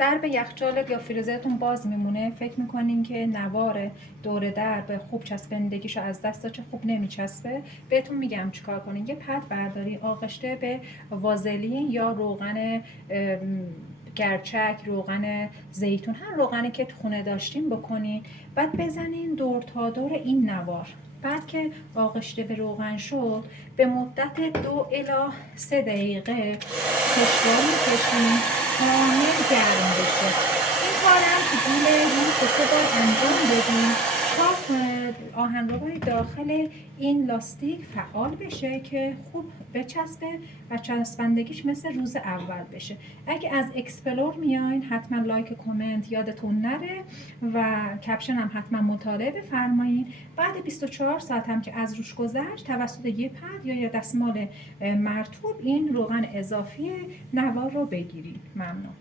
درب یخچال یا فریزرتون باز میمونه، فکر میکنین که نوار دور درب خوب چسبندگیشو از دست داد، خوب نمیچسبه، بهتون میگم چیکار کنین. یه پد برداری، آغشته به وازلین یا روغن گرچک، روغن زیتون، هر روغنی که تو خونه داشتین بکنین، بعد بزنین دور تا دور این نوار. بعد که آغشته به روغن شد، به مدت 2 الی 3 دقیقه کشوار میکشین کامل گرم بشه. این کارم حدود روز 3 بار انجام بدین تا آهنربای داخل این لاستیک فعال بشه که خوب بچسبه و چسبندگیش مثل روز اول بشه. اگه از اکسپلور میاین حتما لایک و کامنت یادتون نره و کپشن هم حتما مطالعه بفرمایین. بعد 24 ساعت هم که از روش گذشت، توسط یه پد یا دستمال مرطوب این روغن اضافی نوار رو بگیرید. ممنون.